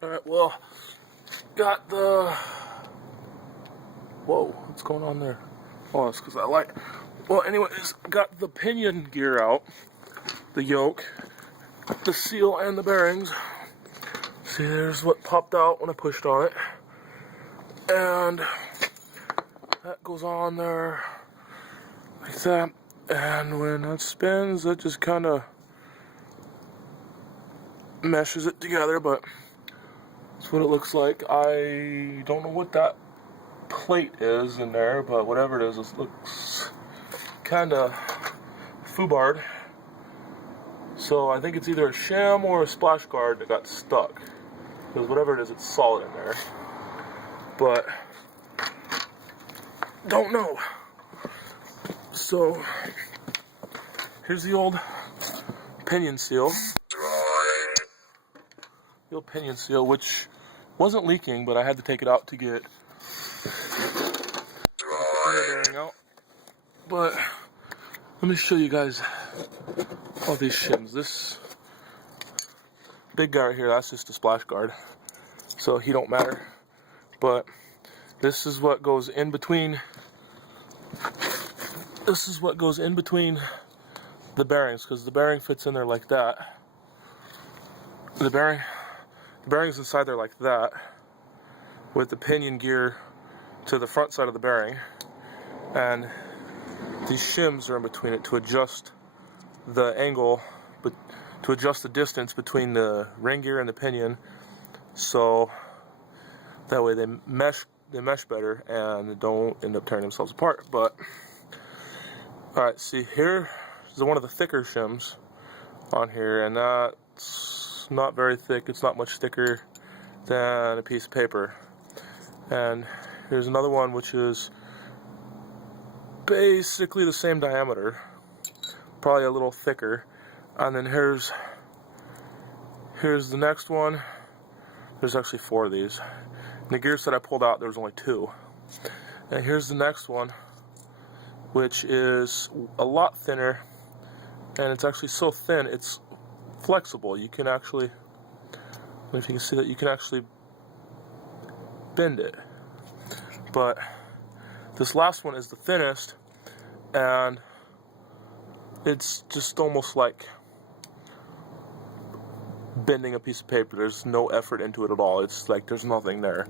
Alright, well, got the... Whoa, what's going on there? Oh, it's because I like... Well, anyways, got the pinion gear out, the yoke, the seal, and the bearings. See, there's what popped out when I pushed on it. And that goes on there like that. And when that spins, that just kind of meshes it together, but that's what it looks like. I don't know what that plate is in there, but whatever it is, it looks kind of foobarred. So I think it's either a shim or a splash guard that got stuck, because whatever it is, it's solid in there. But don't know. So here's the old pinion seal. The old pinion seal, which wasn't leaking, but I had to take it out to get the bearing out. But let me show you guys all these shims. This big guy right here, that's just a splash guard, so he don't matter. But this is what goes in between. This is what goes in between the bearings, because the bearing fits in there like that. The bearing's inside there like that, with the pinion gear to the front side of the bearing, and these shims are in between it to adjust the angle, but to adjust the distance between the ring gear and the pinion, so that way they mesh better and they don't end up tearing themselves apart. But alright, see, here is one of the thicker shims on here, and that's not very thick. It's not much thicker than a piece of paper. And here's another one which is basically the same diameter, probably a little thicker. And then here's the next one. There's actually 4 of these. And the gear set I pulled out, there was only 2. And here's the next one, which is a lot thinner, and it's actually so thin it's flexible. You can actually, I don't know if you can see that, you can actually bend it. But this last one is the thinnest, and it's just almost like bending a piece of paper. There's no effort into it at all. It's like there's nothing there.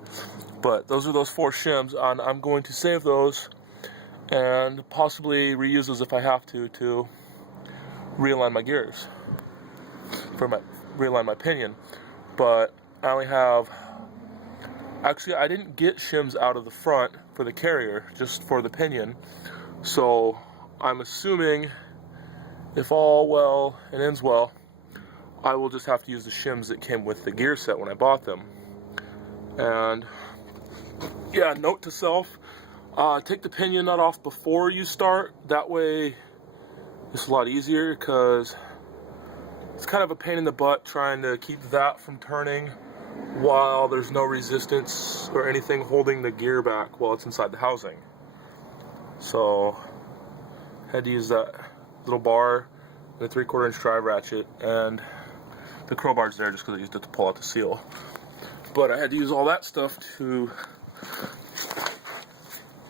But those are those 4 shims, and I'm going to save those and possibly reuse those if I have to realign my gears, realign my pinion. But I only have, actually I didn't get shims out of the front for the carrier, just for the pinion. So I'm assuming if all well and ends well, I will just have to use the shims that came with the gear set when I bought them. And yeah, note to self, take the pinion nut off before you start. That way it's a lot easier, because it's kind of a pain in the butt trying to keep that from turning while there's no resistance or anything holding the gear back while it's inside the housing. So I had to use that little bar and a 3/4 inch drive ratchet, and the crowbar's there just because I used it to pull out the seal. But I had to use all that stuff to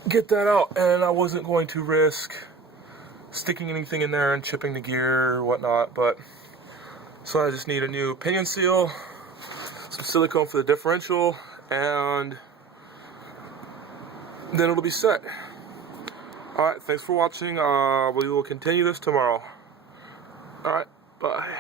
get that out, and I wasn't going to risk sticking anything in there and chipping the gear or whatnot. But so I just need a new pinion seal, some silicone for the differential, and then it'll be set. Alright, thanks for watching. We will continue this tomorrow. Alright, bye.